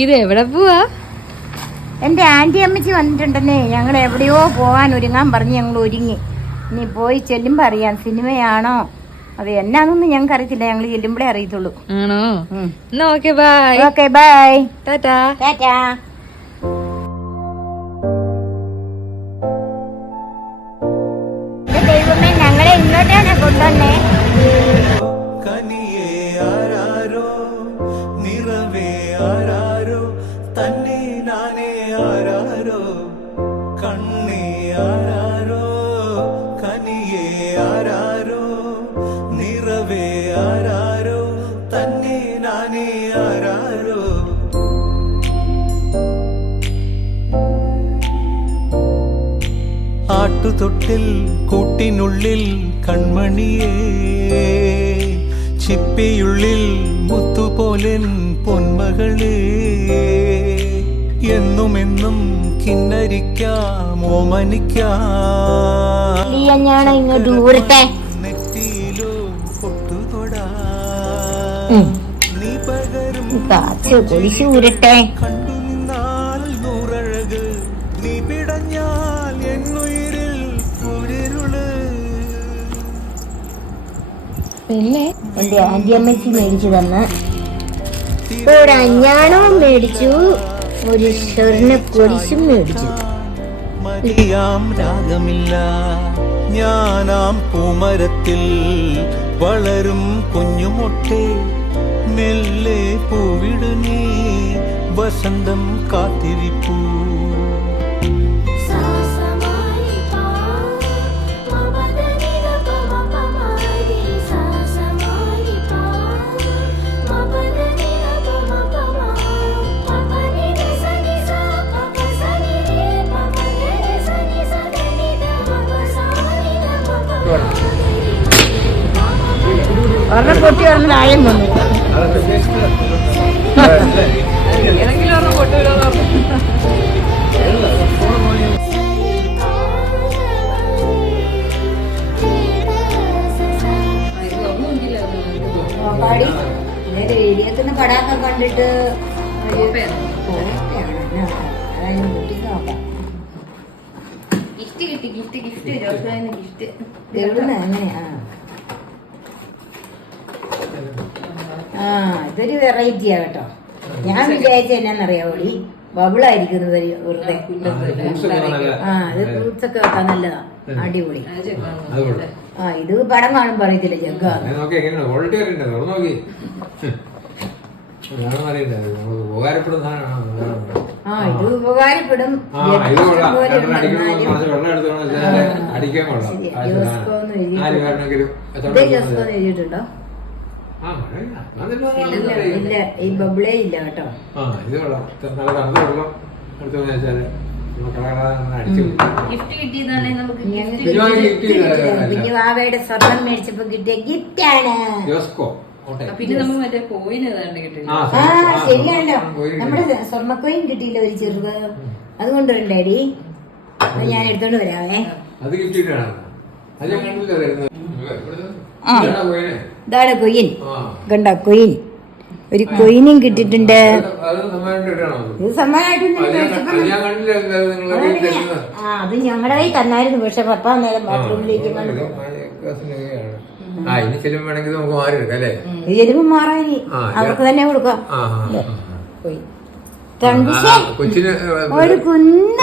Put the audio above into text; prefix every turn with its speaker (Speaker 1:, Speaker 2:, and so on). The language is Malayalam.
Speaker 1: ഇത് എവിടെ പോവാ?
Speaker 2: എന്റെ ആന്റി അമ്മച്ചി വന്നിട്ടുണ്ടെന്നേ. ഞങ്ങൾ എവിടെയോ പോകാൻ ഒരുങ്ങാൻ പറഞ്ഞ് ഞങ്ങൾ ഒരുങ്ങി. ഇനി പോയി ചെല്ലുമ്പോൾ അറിയാം. സിനിമയാണോ? അത് എന്നാന്നൊന്നും ഞങ്ങൾക്ക് അറിയത്തില്ല ഞങ്ങൾ ചെല്ലുമ്പോഴേ അറിയത്തുള്ളൂ.
Speaker 1: ആണോ? എന്നാ okay bye
Speaker 2: okay bye
Speaker 1: tata.
Speaker 2: Tata.
Speaker 3: തന്നെ നാനേ ആരാരോ? ആരാരോ? കനിയേ ആരാരോ? ആരാരോ? ആരാരോ? ആട്ടുതൊട്ടിൽ കൂട്ടിനുള്ളിൽ കൺമണിയേ ചിപ്പിയുള്ളിൽ മുത്തുപോലൻ പൊന്മകളേ. എന്നുമെന്നും കിന്നരിക്കാം ഓമനിക്കാം
Speaker 2: ഞാൻ ഇങ്ങോട്ട് ഊരട്ടെ
Speaker 3: നെറ്റിയിലോ പൊട്ടുതൊടാ. നീ പകരും
Speaker 2: കാച്ച് ഊരട്ടെ പിന്നെ എന്റെ ആന്റി അമ്മച്ചി മേടിച്ചു തന്ന. ഒരു അഞ്ഞാണവും മേടിച്ചു. ഒരു സ്വർണ കുരിശും മേടിച്ചു
Speaker 3: രാഗമില്ല. ഞാനാം പൂമരത്തിൽ വളരും കുഞ്ഞുമൊട്ടെ. മെല്ലെ പൂവിടുന്നേ വസന്തം കാത്തിരിപ്പൂ.
Speaker 2: ഒരെണ്ണം പൊട്ടി ഒരെണ്ണം താഴെ വന്നു വീഡിയോത്തിന് പടാക്കം കണ്ടിട്ട്
Speaker 1: ഗിഫ്റ്റ് കിട്ടി ഗിഫ്റ്റ് ഗിഫ്റ്റ് ഗിഫ്റ്റ്
Speaker 2: എവിടുന്ന് അങ്ങനെയാ ആ ഇതൊരു വെറൈറ്റിയാ കേട്ടോ. ഞാൻ വിചാരിച്ച എന്നാന്നറിയാവോടി ബബിളായിരിക്കുന്നു വെറുതെ. ആ ഇത് ഫ്രൂട്ട്സ് ഒക്കെ വെക്കാൻ നല്ലതാ. അടിപൊളി. ആ ഇത് പടം കാണുമ്പോ അറിയത്തില്ല
Speaker 4: ഉപകാരപ്പെടുന്ന സാധനമാണ്.
Speaker 2: ആ ഇത് ഉപകാരപ്പെടും. ജോസ്കോ എന്ന്. എഴുതിയിട്ടുണ്ട്. ഇല്ല ഈ ബബിളേ ഇല്ല കേട്ടോ.
Speaker 4: ആ ഇത് കൊള്ളാം. നല്ല തണുത്ത വെള്ളം എടുത്തോന്ന് വെച്ചാൽ നമുക്ക് കളകളാന്ന്
Speaker 1: ഗിഫ്റ്റ് കിട്ടിയതാണെങ്കിൽ നമുക്ക് ഗിഫ്റ്റ്
Speaker 4: ഇതുമായി
Speaker 2: gift
Speaker 4: gift
Speaker 2: കിട്ടിയത്
Speaker 4: ഇല്ല.
Speaker 2: പിന്നെ വാവയുടെ സ്വർണം മേടിച്ചപ്പോ കിട്ടിയ ഗിഫ്റ്റ് ആണ്.
Speaker 1: പിന്നെ നമ്മൾ മറ്റേ
Speaker 4: ആ
Speaker 2: ശരിയാണല്ലോ. നമ്മുടെ സ്വർണക്കോയിൻ കിട്ടിയില്ല ഒരു ചെറുത്. അതുകൊണ്ട് ഡാഡി അത് ഞാൻ എടുത്തോണ്ട് വരാമേ
Speaker 4: അത് കിട്ടിയിട്ടാണ് അത് ഞാൻ കണ്ടില്ല
Speaker 2: ആ.
Speaker 4: ഇതാണോ ആ.
Speaker 2: കണ്ട കൊയിൻ? ഒരു കൊയിനും
Speaker 4: കിട്ടിട്ടുണ്ട്
Speaker 2: ഇത് ആ അത് ഞങ്ങളുടെ കയ്യിൽ തന്നായിരുന്നു. പക്ഷെ പപ്പ നേരം
Speaker 4: ആ,
Speaker 2: ബാത്റൂമിലേക്ക് അവർക്ക് തന്നെ കൊടുക്കാം.
Speaker 4: കൊച്ചിന്
Speaker 2: ഒരു കുന്ന